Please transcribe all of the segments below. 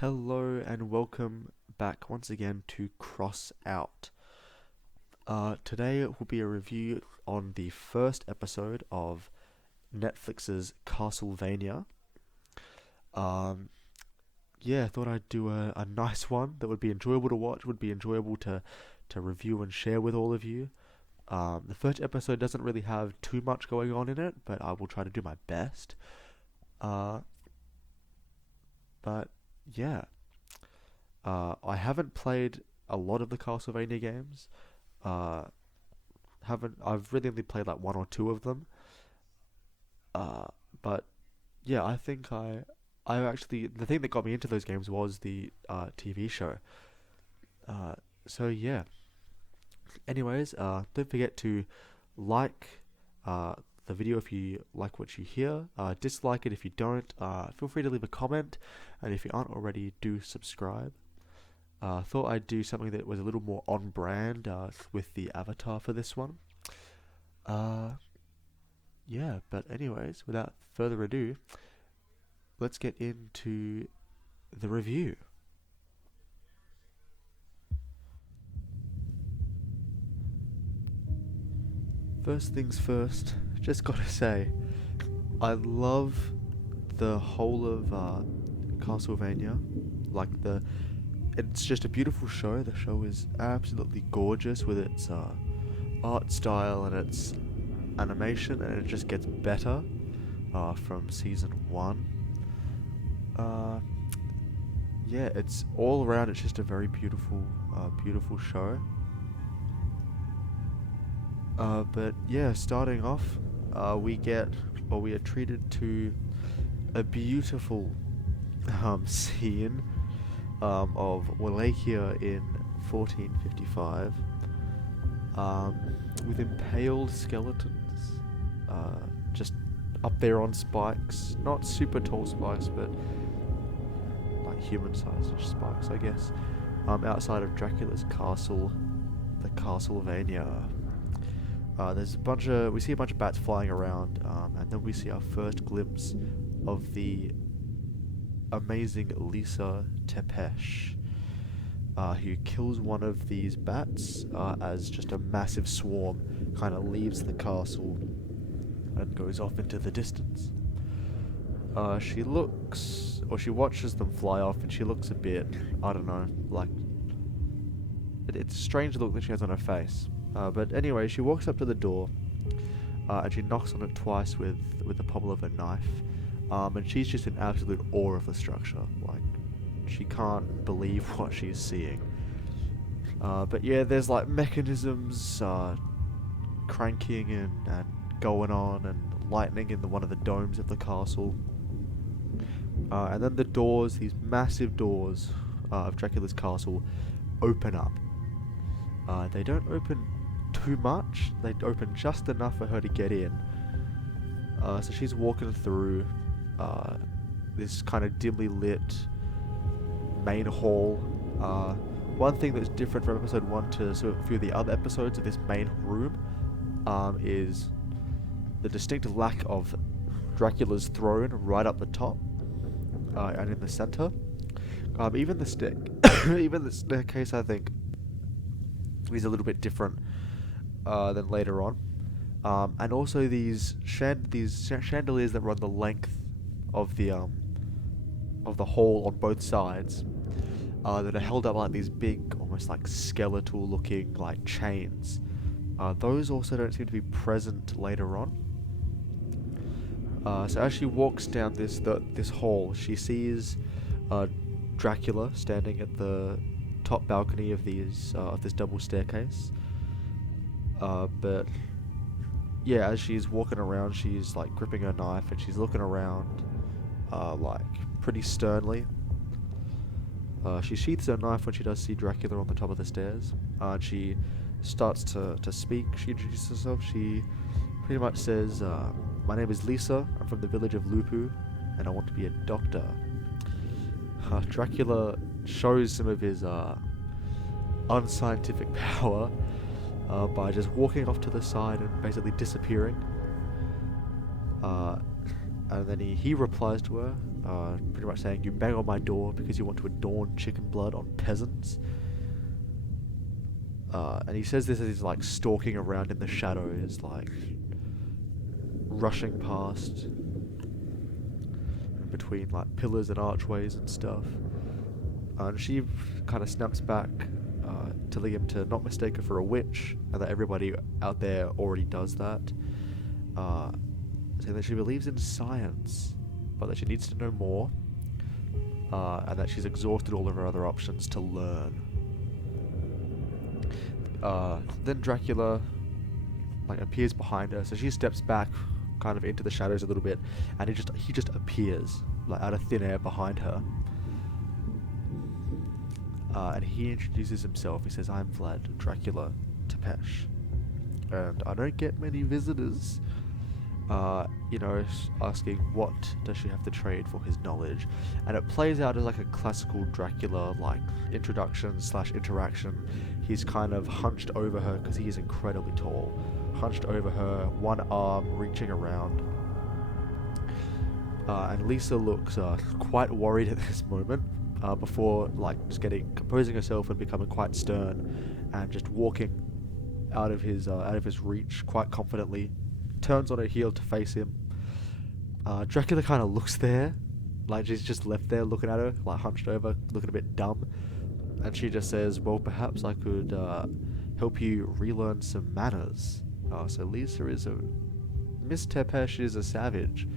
Hello and welcome back once again to Cross Out. Today will be a review on the first episode of Netflix's Castlevania. Um, yeah, I thought I'd do a nice one that would be enjoyable to watch, would be enjoyable to review and share with all of you. The first episode doesn't really have too much going on in it, but I will try to do my best. Uh, but yeah. I haven't played a lot of the Castlevania games. Uh, haven't I've really only played like one or two of them. Uh, but yeah, I think I actually the thing that got me into those games was the TV show. Uh, so yeah. Anyways, don't forget to like uh the video if you like what you hear. Dislike it if you don't. Feel free to leave a comment, and if you aren't already, do subscribe. Thought I'd do something that was a little more on brand with the avatar for this one. Uh, yeah, but anyways, without further ado, let's get into the review. First things first, just gotta say, I love the whole of Castlevania. Like it's just a beautiful show. The show is absolutely gorgeous with its art style and its animation, and it just gets better from season one. Uh, yeah, it's all around. It's just a very beautiful show. But yeah, starting off, we are treated to a beautiful scene of Wallachia in 1455, with impaled skeletons, just up there on spikes, not super tall spikes, but like human-sized spikes, I guess, outside of Dracula's castle, the Castlevania. We see a bunch of bats flying around, and then we see our first glimpse of the amazing Lisa Tepesh, who kills one of these bats as just a massive swarm kind of leaves the castle and goes off into the distance. She watches them fly off, and she looks a bit, I don't know, like, it's a strange look that she has on her face. But anyway, she walks up to the door, and she knocks on it twice with the pommel of a knife. And she's just in absolute awe of the structure. Like, she can't believe what she's seeing. But yeah, there's like mechanisms cranking and going on, and lightning in one of the domes of the castle. And then the doors, these massive doors of Dracula's castle, open up. They don't open too much. They open just enough for her to get in. So she's walking through this kind of dimly lit main hall. One thing that's different from episode 1 to sort of a few of the other episodes of this main room is the distinct lack of Dracula's throne right up the top and in the center. Even even the staircase, I think, is a little bit different than later on. And also these chandeliers that run the length of the hall on both sides, that are held up like these big, almost like skeletal looking like chains. Those also don't seem to be present later on. So as she walks down this hall, she sees Dracula standing at the top balcony of this double staircase. But yeah, as she's walking around, she's like gripping her knife, and she's looking around like pretty sternly. She sheaths her knife when she does see Dracula on the top of the stairs, and she starts to speak. She introduces herself. She pretty much says, "My name is Lisa. I'm from the village of Lupu, and I want to be a doctor." Dracula shows some of his unscientific power by just walking off to the side and basically disappearing. And then he replies to her, pretty much saying, "You bang on my door because you want to adorn chicken blood on peasants." And he says this as he's like stalking around in the shadows, like rushing past between like pillars and archways and stuff. And she kind of snaps back, telling him to not mistake her for a witch, and that everybody out there already does that. Saying that she believes in science, but that she needs to know more, and that she's exhausted all of her other options to learn. Then Dracula like appears behind her, so she steps back kind of into the shadows a little bit, and he just appears like out of thin air behind her. And he introduces himself. He says, "I'm Vlad, Dracula Tepesh, and I don't get many visitors." Asking what does she have to trade for his knowledge, and it plays out as like a classical Dracula like introduction/interaction. He's kind of hunched over her because he is incredibly tall, hunched over her, one arm reaching around. And Lisa looks quite worried at this moment, before like just composing herself and becoming quite stern, and just walking out of his reach quite confidently. Turns on her heel to face him. Dracula kind of looks there, like she's just left there looking at her, like hunched over, looking a bit dumb. And she just says, "Well, perhaps I could help you relearn some manners." So Miss Tepesh is a savage.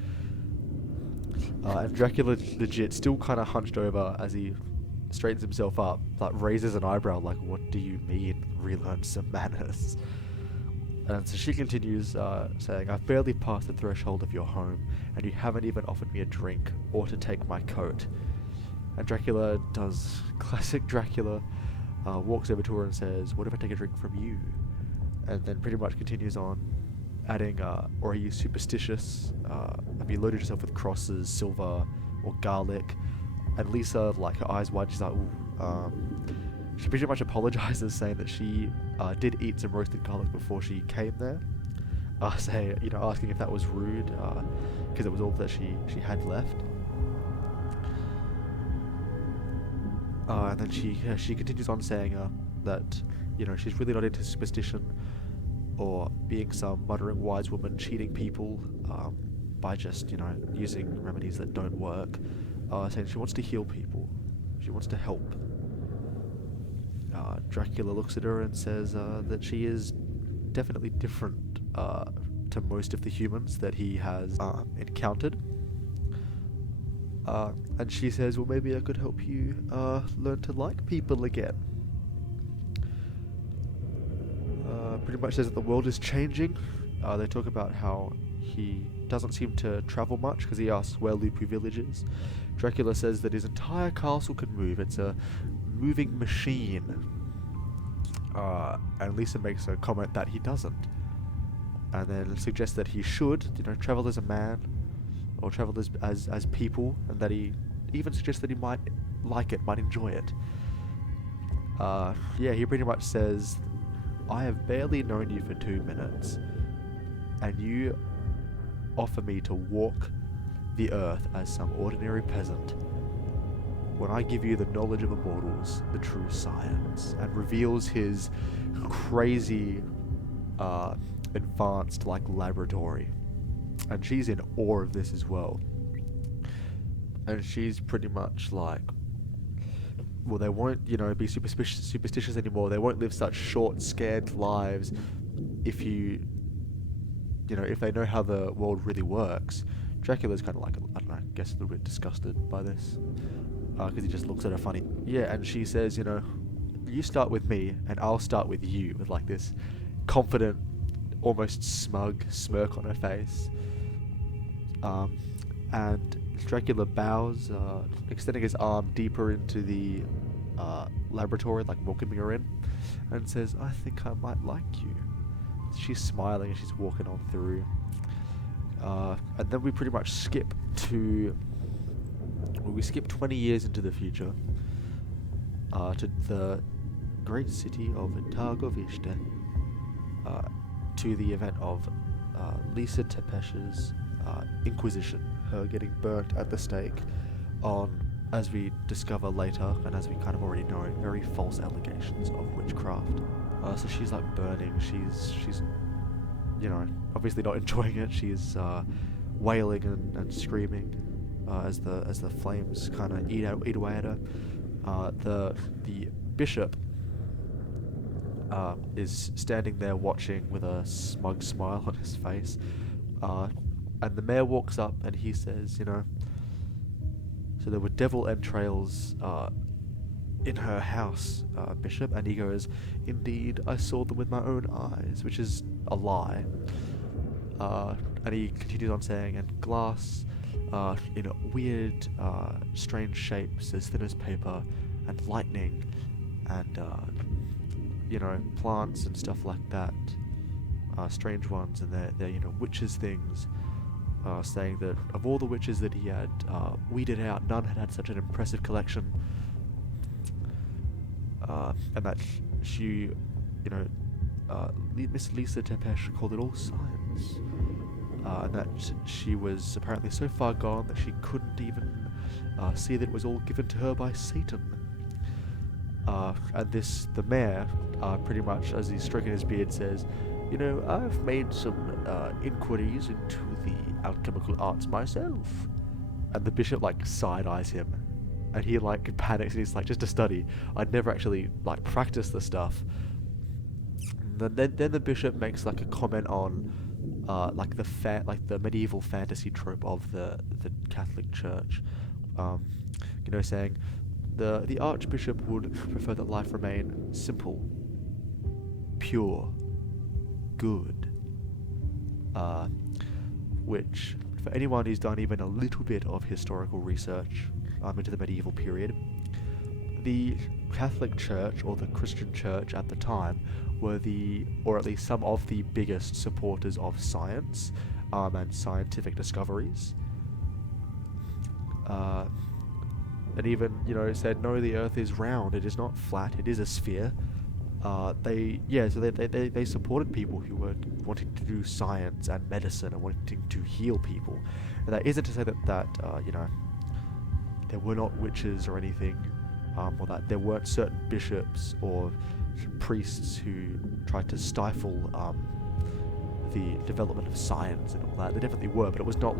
And Dracula legit still kind of hunched over as he straightens himself up, like raises an eyebrow, like, "What do you mean, relearn some manners?" And so she continues, saying, "I've barely passed the threshold of your home, and you haven't even offered me a drink or to take my coat." And Dracula does classic Dracula, walks over to her and says, "What if I take a drink from you?" And then pretty much continues on, adding, "Or are you superstitious? Have you loaded yourself with crosses, silver, or garlic?" And Lisa, like, her eyes wide, she's like, "Ooh." She pretty much apologizes, saying that she did eat some roasted garlic before she came there, asking if that was rude, because it was all that she had left. And then she continues on saying that she's really not into superstition or being some muttering wise woman cheating people by just using remedies that don't work. Saying she wants to heal people, she wants to help. Dracula looks at her and says that she is definitely different to most of the humans that he has encountered. And she says, "Well, maybe I could help you learn to like people again." Pretty much says that the world is changing. They talk about how he doesn't seem to travel much because he asks where Lupu Village is. Dracula says that his entire castle can move. It's a moving machine. And Lisa makes a comment that he doesn't, and then suggests that he should, travel as a man, or travel as people, and that he even suggests that he might like it, might enjoy it. He pretty much says, "I have barely known you for 2 minutes, and you offer me to walk the earth as some ordinary peasant, when I give you the knowledge of immortals, the true science," and reveals his crazy, advanced, laboratory. And she's in awe of this as well. And she's pretty much like, well, they won't, be superstitious anymore. They won't live such short, scant lives if if they know how the world really works. Dracula's kind of like, I don't know, I guess a little bit disgusted by this. Because he just looks at her funny. Yeah, and she says, "You start with me, and I'll start with you," with like this confident, almost smug smirk on her face. And Dracula bows, extending his arm deeper into the laboratory, like welcoming her in, and says, "I think I might like you." She's smiling and she's walking on through. And then we pretty much skip 20 years into the future, to the great city of Targovishte, to the event of Lisa Tepesh's Inquisition. her getting burnt at the stake on, as we discover later, and as we kind of already know, very false allegations of witchcraft. So she's like burning. She's obviously not enjoying it. She's wailing and screaming as the flames kind of eat away at her. The bishop is standing there watching with a smug smile on his face, and the mayor walks up and he says, so there were devil entrails in her house, Bishop, and he goes, "Indeed, I saw them with my own eyes," which is a lie. And he continues on saying, "And glass in weird, strange shapes as thin as paper, and lightning, and plants and stuff like that, strange ones, and they're witches' things." Saying that of all the witches that he had weeded out, none had such an impressive collection, and that she, Miss Lisa Tepesh called it all science, and that she was apparently so far gone that she couldn't even see that it was all given to her by Satan. And the mayor, pretty much as he's stroking his beard, says, "I've made some inquiries into the alchemical arts myself." And the bishop side-eyes him, and he panics, and he's like, "Just a study. I'd never actually practiced the stuff." And then the bishop makes a comment on the medieval fantasy trope of the Catholic Church, saying the archbishop would prefer that life remain simple, pure, good, which, for anyone who's done even a little bit of historical research into the medieval period, the Catholic Church, or the Christian Church at the time, were or at least some of the biggest supporters of science and scientific discoveries. And even, said, "No, the earth is round, it is not flat, it is a sphere." So they supported people who were wanting to do science and medicine and wanting to heal people. And that isn't to say that there were not witches or anything, or that there weren't certain bishops or priests who tried to stifle the development of science and all that. There definitely were, but it was not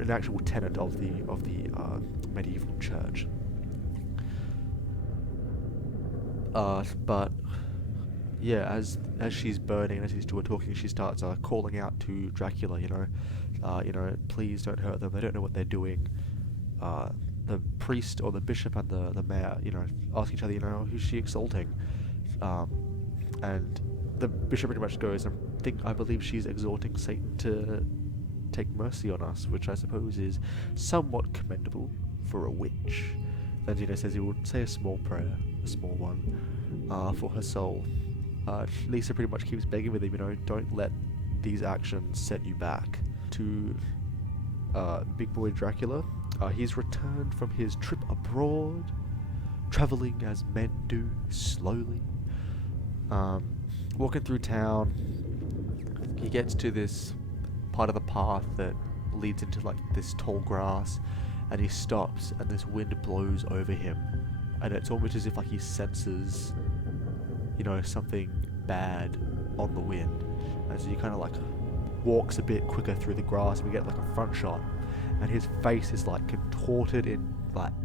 an actual tenet of the medieval church. But yeah, as she's burning and as these two are talking, she starts calling out to Dracula, "Please don't hurt them. They don't know what they're doing." The priest or the bishop and the mayor, ask each other, who's she exalting? And the bishop pretty much goes, I believe she's exhorting Satan to take mercy on us, which I suppose is somewhat commendable for a witch. Then says he would say a small prayer, a small one, for her soul. Lisa pretty much keeps begging with him, don't let these actions set you back. To Big Boy Dracula, he's returned from his trip abroad, travelling as men do, slowly. Walking through town, he gets to this part of the path that leads into this tall grass, and he stops, and this wind blows over him, and it's almost as if he senses something bad on the wind. And so he kind of walks a bit quicker through the grass, and we get a front shot, and his face is contorted in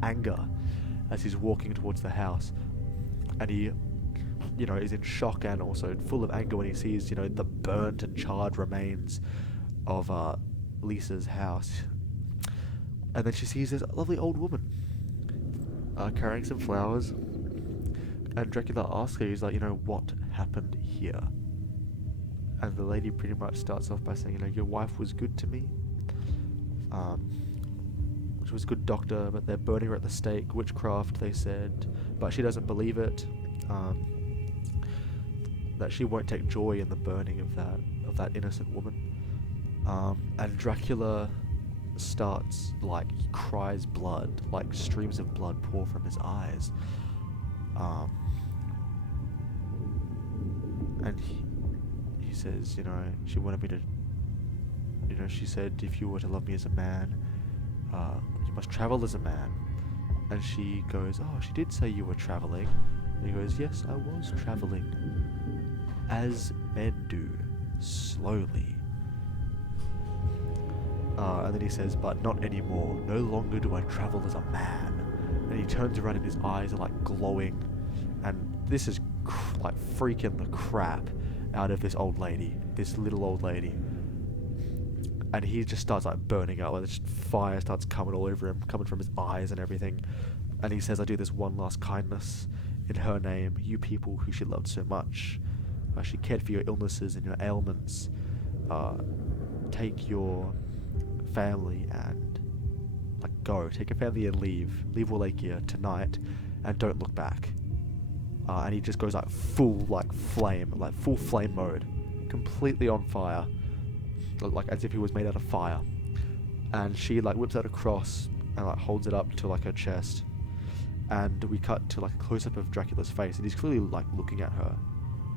anger as he's walking towards the house, and he is in shock and also full of anger when he sees the burnt and charred remains of Lisa's house. And then she sees this lovely old woman carrying some flowers, and Dracula asks her, he's like, "What happened here?" And the lady pretty much starts off by saying, "Your wife was good to me. She was a good doctor, but they're burning her at the stake. Witchcraft, they said, but she doesn't believe it. That she won't take joy in the burning of that innocent woman." And Dracula starts he cries blood, streams of blood pour from his eyes. And he says, says, she wanted me to, she said, if you were to love me as a man, you must travel as a man. And she goes, oh, she did say you were traveling. And he goes, yes, I was traveling. As men do, slowly. And then he says, but not anymore. No longer do I travel as a man. And he turns around and his eyes are like glowing. And this is like freaking the crap out of this old lady. This little old lady. And he just starts like burning up. Like this fire starts coming all over him, coming from his eyes and everything. And he says, I do this one last kindness in her name. You people who she loved so much. She cared for your illnesses and your ailments. Take your family and go. Take your family and leave. Leave Wallachia tonight and don't look back. And he just goes full flame mode. Completely on fire. As if he was made out of fire. And she whips out a cross and holds it up to her chest. And we cut to a close-up of Dracula's face, and he's clearly looking at her.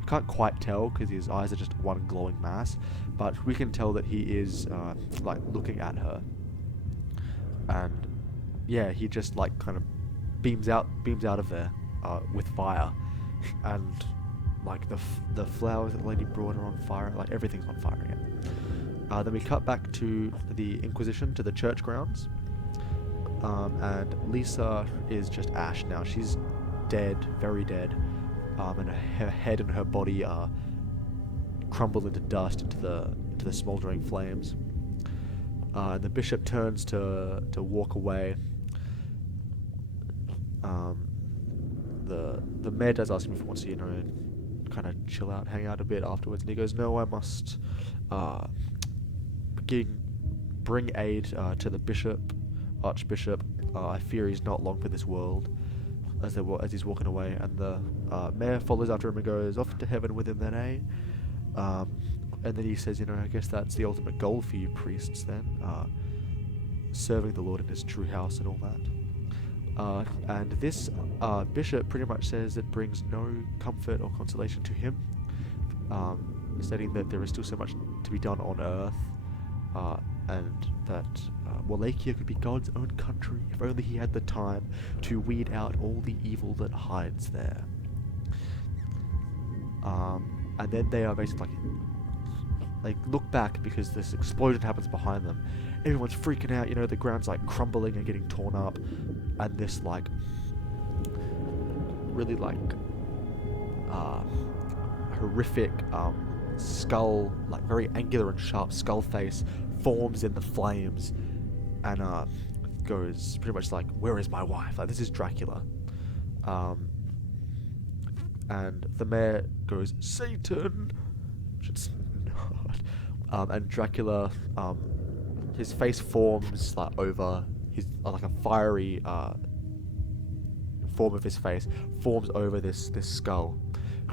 You can't quite tell because his eyes are just one glowing mass, but we can tell that he is looking at her. And yeah, he just kind of beams out of there with fire, and the flowers that the lady brought are on fire. Everything's on fire again. Then we cut back to the Inquisition, to the church grounds. And Lisa is just ash now. She's dead, very dead. And her head and her body are crumbled into dust, into the smoldering flames. And the bishop turns to walk away. The mayor does ask him if he wants to, kind of chill out, hang out a bit afterwards. And he goes, no, I must bring aid to the Archbishop. I fear he's not long for this world. As he's walking away, and the mayor follows after him and goes, off to heaven with him then, eh? And then he says, I guess that's the ultimate goal for you priests then, serving the Lord in his true house and all that. And this bishop pretty much says it brings no comfort or consolation to him, stating that there is still so much to be done on earth, and that Wallachia could be God's own country if only he had the time to weed out all the evil that hides there. And then they are basically look back because this explosion happens behind them. Everyone's freaking out, the ground's crumbling and getting torn up, and this really horrific skull, very angular and sharp skull face forms in the flames, and goes pretty much where is my wife? This is Dracula. And the mayor goes, Satan! Which it's not. And Dracula, his face forms over his a fiery form of his face forms over this skull,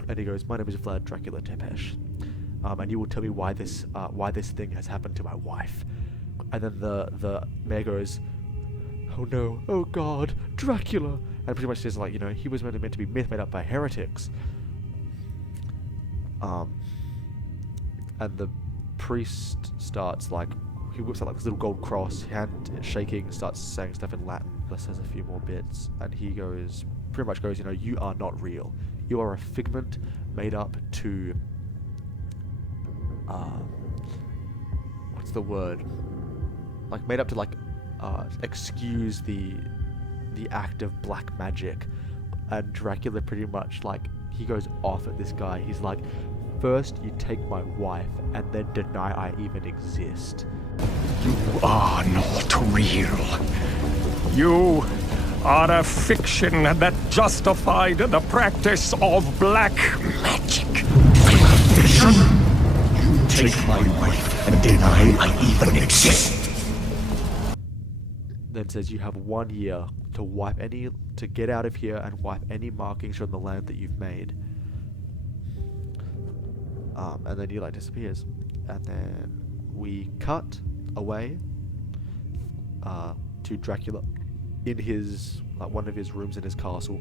and he goes, my name is Vlad Dracula Tepesh, and you will tell me why this thing has happened to my wife. And then the mayor goes, oh no, oh god, Dracula, and pretty much says he was meant to be myth made up by heretics. And the priest starts he whips out this little gold cross, hand shaking, starts saying stuff in Latin, says a few more bits, and he pretty much goes, you are not real. You are a figment made up to, what's the word? Made up to excuse the act of black magic. And Dracula pretty much he goes off at this guy. He's first you take my wife and then deny I even exist. You are not real. You are a fiction that justified the practice of black magic. Fiction? You take my wife and deny I even exist. Then says you have 1 year to get out of here and wipe any markings from the land that you've made. And then he disappears. And then we cut away to Dracula in his one of his rooms in his castle.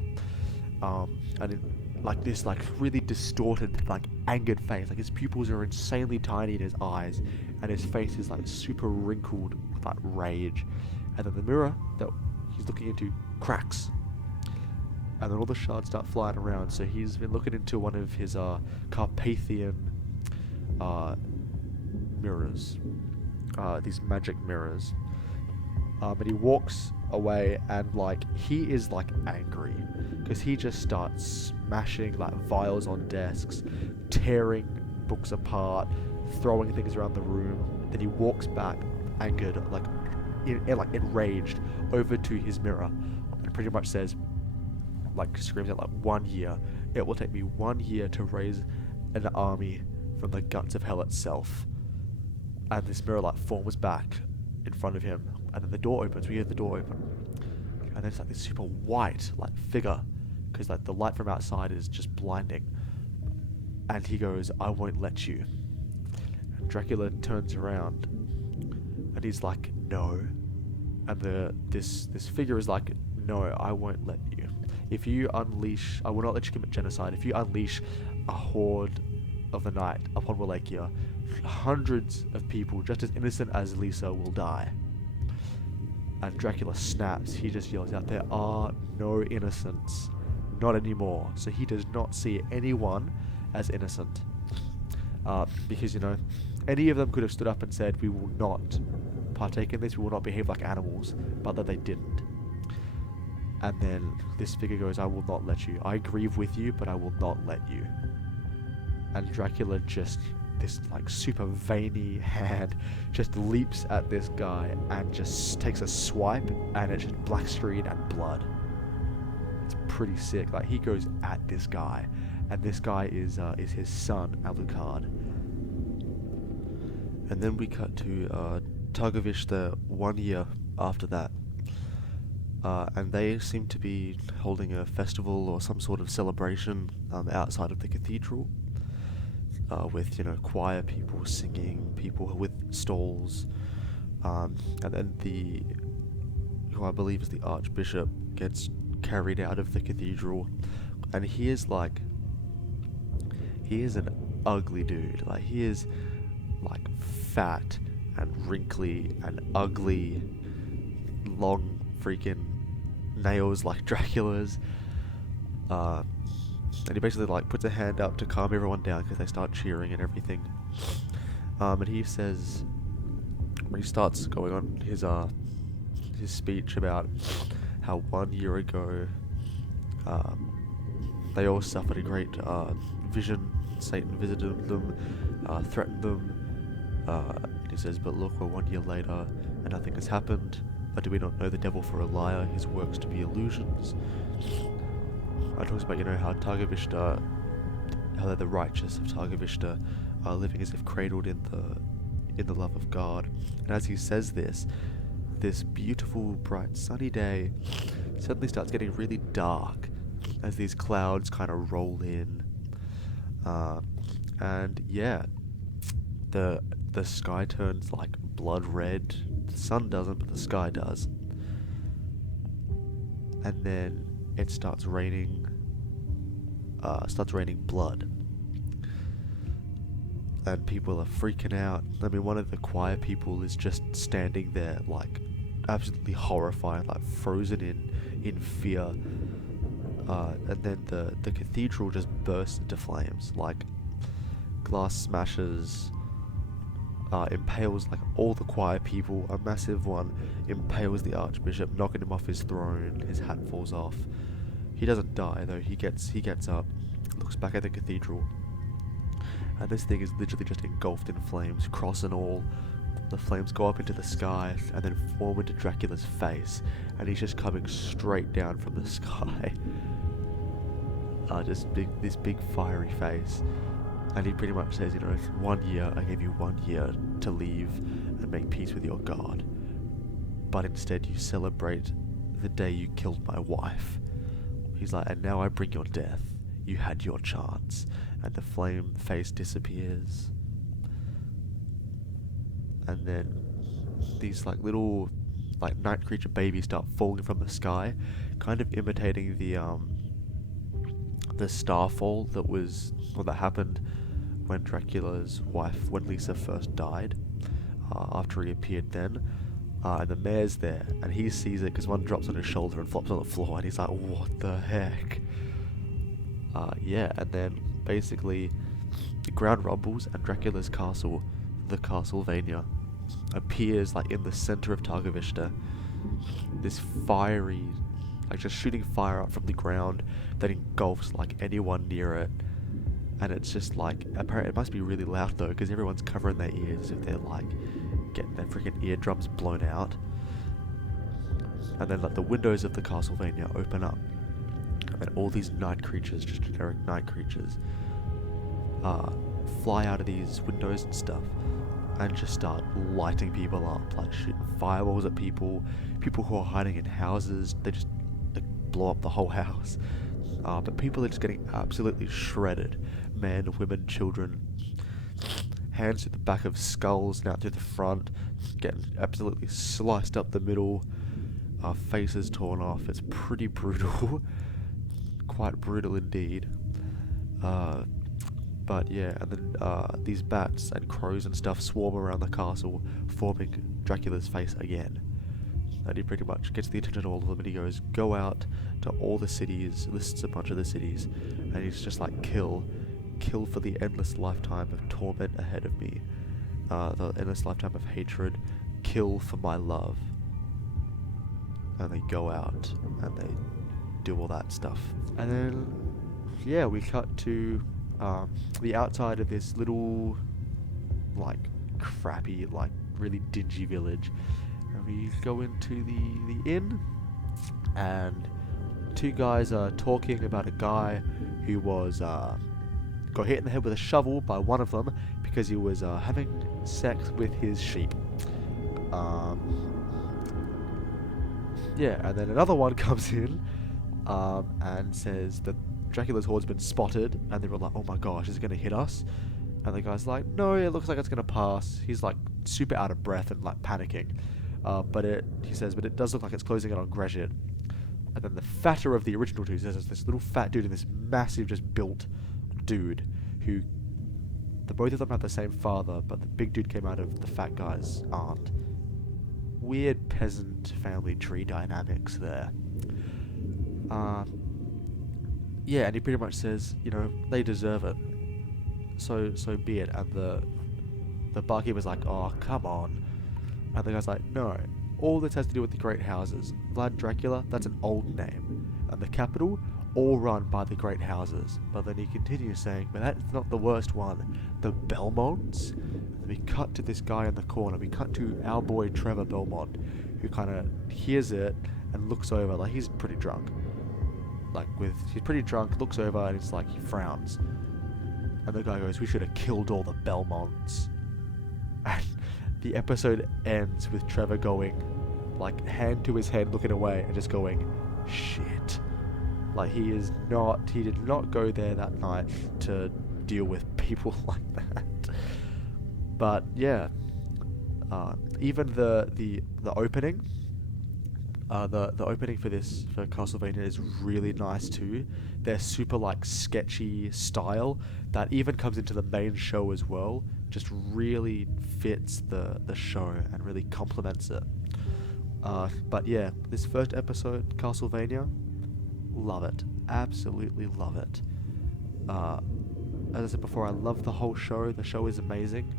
And like this like really distorted, like angered face. Like his pupils are insanely tiny in his eyes, and his face is like super wrinkled with like rage. And then the mirror that he's looking into cracks, and then all the shards start flying around. So he's been looking into one of his Carpathian mirrors, these magic mirrors. And he walks away, and like he is like angry because he just starts smashing like vials on desks, tearing books apart, throwing things around the room. Then he walks back, angered, like enraged, over to his mirror, and pretty much says, like screams out, like, 1 year. It will take me 1 year to raise an army from the guts of hell itself. And this mirror like forms back in front of him, and then the door opens. We hear the door open, and then it's like this super white like figure, because like the light from outside is just blinding. And he goes, "I won't let you." And Dracula turns around, and he's like, "No." And this figure is like, "No, I won't let you. If you unleash, I will not let you commit genocide. If you unleash a horde of the night upon Wallachia, hundreds of people just as innocent as Lisa will die." And Dracula snaps. He just yells out, "There are no innocents. Not anymore." So he does not see anyone as innocent. Because, you know, any of them could have stood up and said, "We will not partake in this, we will not behave like animals," but that they didn't. And then this figure goes, "I will not let you. I grieve with you, but I will not let you." And Dracula just, this like super veiny hand just leaps at this guy and just takes a swipe, and it's just black screen and blood. It's pretty sick. Like, he goes at this guy, and this guy is his son, Alucard. And then we cut to Targovish the 1 year after that. And they seem to be holding a festival or some sort of celebration outside of the cathedral, with, you know, choir people singing, people with stalls, and then who I believe is the Archbishop, gets carried out of the cathedral, and he is an ugly dude. Like, he is like fat and wrinkly and ugly, long freaking nails like Dracula's, and he basically like puts a hand up to calm everyone down because they start cheering and everything. And he says, when he starts going on his speech about how 1 year ago they all suffered a great vision. Satan visited them, threatened them. And he says, "But look, we're 1 year later and nothing has happened. But do we not know the devil for a liar, his works to be illusions?" Talks about, you know, how Targovishta, how they're the righteous of Targovishta, are living as if cradled in the love of God. And as he says this beautiful, bright, sunny day suddenly starts getting really dark as these clouds kind of roll in. And yeah, the sky turns like blood red. The sun doesn't, but the sky does. And then it starts raining blood. And people are freaking out. I mean, one of the choir people is just standing there, like, absolutely horrified, like frozen in fear. And then the cathedral just bursts into flames. Like, glass smashes, impales like all the choir people. A massive one impales the Archbishop, knocking him off his throne. His hat falls off. He doesn't die though. He gets up, looks back at the cathedral, and this thing is literally just engulfed in flames, cross and all. The flames go up into the sky and then form into Dracula's face, and he's just coming straight down from the sky. This big fiery face. And he pretty much says, you know, 1 year, I gave you 1 year to leave and make peace with your God. But instead you celebrate the day you killed my wife. He's like, and now I bring your death. You had your chance. And the flame face disappears. And then these like little like night creature babies start falling from the sky, kind of imitating the the starfall that happened when Dracula's wife, when Lisa first died, after he appeared then. And the mayor's there, and he sees it because one drops on his shoulder and flops on the floor, and he's like, what the heck? Yeah, and then basically the ground rumbles and Dracula's castle, the Castlevania, appears like in the center of Targovishta. This fiery, like just shooting fire up from the ground that engulfs like anyone near it. And it's just like, apparently it must be really loud though, because everyone's covering their ears if they're like getting their freaking eardrums blown out. And then like the windows of the Castlevania open up, and all these night creatures, just generic night creatures, fly out of these windows and stuff, and just start lighting people up, like shooting fireballs at people who are hiding in houses. They just like, blow up the whole house. But people are just getting absolutely shredded. Men, women, children, hands through the back of skulls, now through the front, getting absolutely sliced up the middle, faces torn off. It's pretty brutal. Quite brutal indeed. But yeah, and then these bats and crows and stuff swarm around the castle, forming Dracula's face again. And he pretty much gets the attention of all of them, and he goes, go out to all the cities, lists a bunch of the cities, and he's just like, kill for the endless lifetime of torment ahead of me, the endless lifetime of hatred, kill for my love. And they go out, and they do all that stuff. And then, yeah, we cut to the outside of this little, like, crappy, like, really dingy village. And we go into the inn, and two guys are talking about a guy who was got hit in the head with a shovel by one of them because he was having sex with his sheep. Yeah, and then another one comes in and says that Dracula's horde's been spotted, and they were like, oh my gosh, is it going to hit us? And the guy's like, no, it looks like it's going to pass. He's like super out of breath and like panicking. But it does look like it's closing in on Greshit. And then the fatter of the original two says there's this little fat dude and this massive just built dude who, both of them have the same father, but the big dude came out of the fat guy's aunt. Weird peasant family tree dynamics there. Yeah, and he pretty much says, you know, they deserve it. So be it. And the barkeeper's like, oh, come on. And the guy's like, no, all this has to do with the great houses. Vlad Dracula, that's an old name. And the capital, all run by the great houses. But then he continues saying, but that's not the worst one. The Belmonts? And we cut to this guy in the corner. We cut to our boy Trevor Belmont, who kind of hears it and looks over, like he's pretty drunk. He's pretty drunk, looks over, and it's like he frowns. And the guy goes, we should have killed all the Belmonts. And the episode ends with Trevor going, like, hand to his head, looking away, and just going, shit. Like, he did not go there that night to deal with people like that. But, yeah. Even the opening, the opening for Castlevania is really nice too. They're super, like, sketchy style that even comes into the main show as well. Just really fits the show and really complements it. But yeah, this first episode, Castlevania, love it. Absolutely love it. As I said before, I love the whole show. The show is amazing.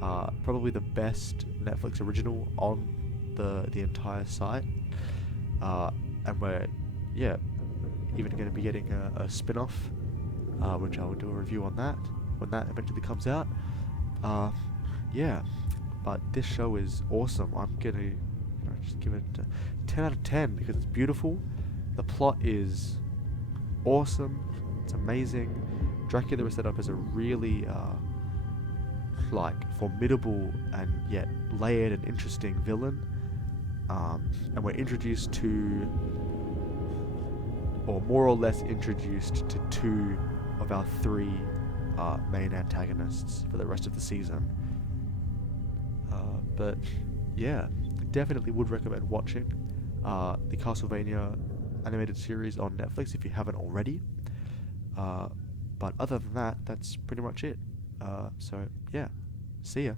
Probably the best Netflix original on the entire site. And we're, yeah, even going to be getting a spin-off, which I will do a review on that when that eventually comes out. Yeah, but this show is awesome. I'm gonna just give it a 10 out of 10 because it's beautiful. The plot is awesome. It's amazing. Dracula is set up as a really formidable and yet layered and interesting villain. And we're introduced to, or more or less introduced to, two of our three main antagonists for the rest of the season. But yeah, definitely would recommend watching the Castlevania animated series on Netflix if you haven't already. But other than that, that's pretty much it. So yeah, see ya.